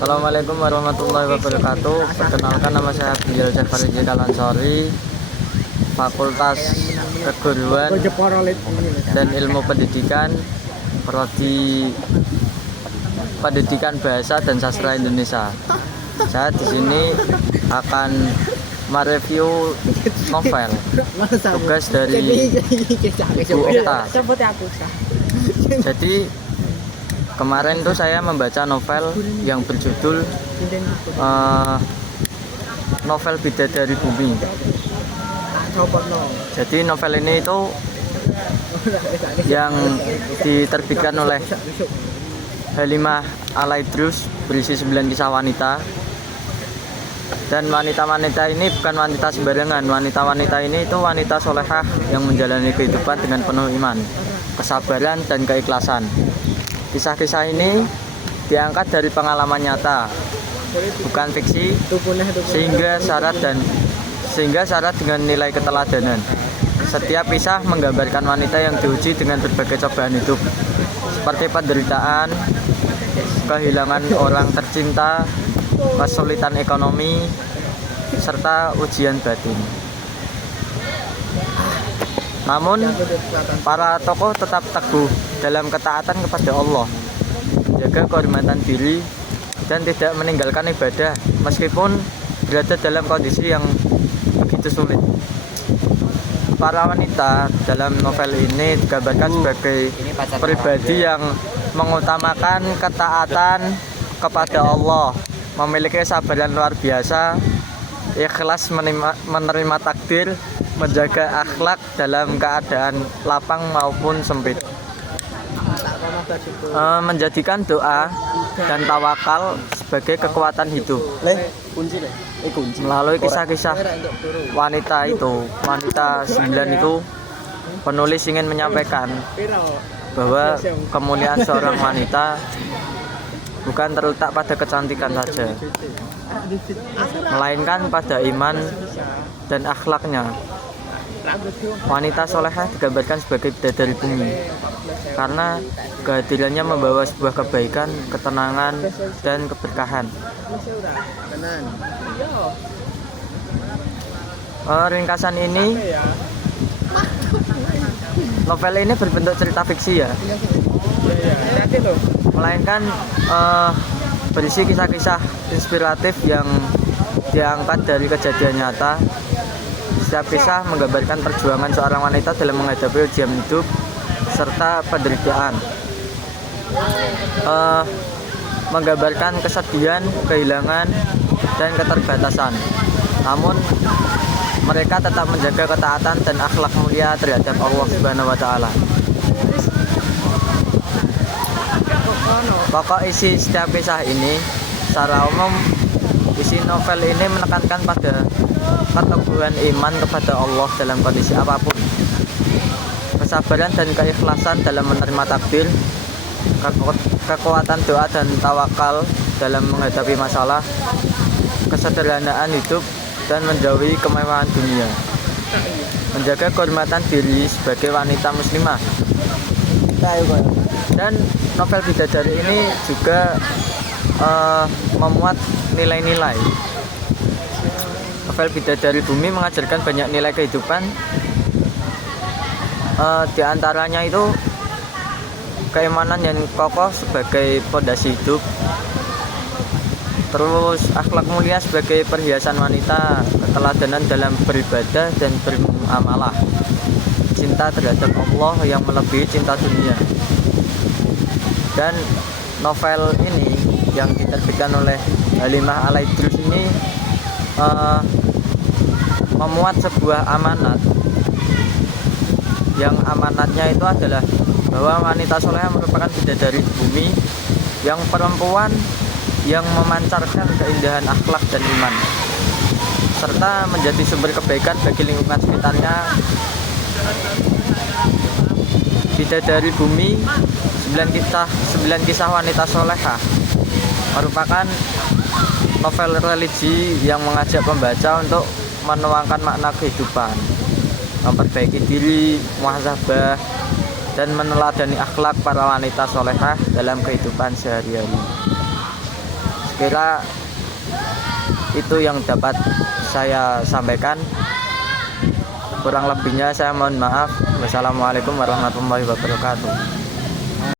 Assalamualaikum warahmatullahi wabarakatuh. Perkenalkan, nama saya Bilal Jafar Kalansori, Fakultas Keguruan dan Ilmu Pendidikan, Prodi Pendidikan Bahasa dan Sastra Indonesia. Saya di sini akan mereview novel tugas dari Ibu Okta. Jadi kemarin tuh saya membaca novel yang berjudul Novel Bidadari Bumi. Jadi novel ini itu yang diterbitkan oleh Halimah Al-Aidrus, berisi 9 kisah wanita. Dan wanita-wanita ini bukan wanita sembarangan. Wanita-wanita ini itu wanita solehah yang menjalani kehidupan dengan penuh iman, kesabaran, dan keikhlasan. Kisah-kisah ini diangkat dari pengalaman nyata, bukan fiksi, sehingga syarat dengan nilai keteladanan. Setiap kisah menggambarkan wanita yang diuji dengan berbagai cobaan hidup, seperti penderitaan, kehilangan orang tercinta, kesulitan ekonomi, serta ujian batin. Namun, para tokoh tetap teguh dalam ketaatan kepada Allah, menjaga kehormatan diri, dan tidak meninggalkan ibadah meskipun berada dalam kondisi yang begitu sulit. Para wanita dalam novel ini digambarkan sebagai pribadi yang mengutamakan ketaatan kepada Allah, memiliki kesabaran luar biasa, ikhlas menerima takdir, menjaga akhlak dalam keadaan lapang maupun sempit, menjadikan doa dan tawakal sebagai kekuatan hidup. Melalui kisah-kisah wanita 9 itu, penulis ingin menyampaikan bahwa kemuliaan seorang wanita bukan terletak pada kecantikan saja, melainkan pada iman dan akhlaknya. Wanita solehah digambarkan sebagai bidadari bumi karena kehadirannya membawa sebuah kebaikan, ketenangan, dan keberkahan. Ringkasan ini, novel ini berbentuk cerita fiksi ya, melainkan berisi kisah-kisah inspiratif yang diangkat dari kejadian nyata. Setiap kisah menggambarkan perjuangan seorang wanita dalam menghadapi ujian hidup serta penderitaan, menggambarkan kesedihan, kehilangan, dan keterbatasan. Namun mereka tetap menjaga ketaatan dan akhlak mulia terhadap Allah Subhanahu wa Ta'ala. Pokok isi setiap kisah ini, secara umum, isi novel ini menekankan pada keteguhan iman kepada Allah dalam kondisi apapun, kesabaran dan keikhlasan dalam menerima takdir, kekuatan doa dan tawakal dalam menghadapi masalah, kesederhanaan hidup, dan menjauhi kemewahan dunia, menjaga kehormatan diri sebagai wanita muslimah. Dan novel Bidadari ini juga memuat nilai-nilai. Novel Bidadari Bumi mengajarkan banyak nilai kehidupan. Di antaranya itu keimanan yang kokoh sebagai pondasi hidup, terus akhlak mulia sebagai perhiasan wanita, keteladanan dalam beribadah dan bermuamalah, cinta terhadap Allah yang melebihi cinta dunia. Dan novel ini yang diterbitkan oleh Halimah Al-Aidrus ini memuat sebuah amanat, yang amanatnya itu adalah bahwa wanita soleh merupakan bidadari bumi, yang perempuan yang memancarkan keindahan akhlak dan iman, serta menjadi sumber kebaikan bagi lingkungan sekitarnya. Bidadari Bumi, 9 kisah wanita solehah merupakan novel religi yang mengajak pembaca untuk menuangkan makna kehidupan, memperbaiki diri, muhasabah, dan meneladani akhlak para wanita solehah dalam kehidupan sehari-hari. kira itu yang dapat saya sampaikan. Kurang lebihnya saya mohon maaf. Wassalamualaikum warahmatullahi wabarakatuh.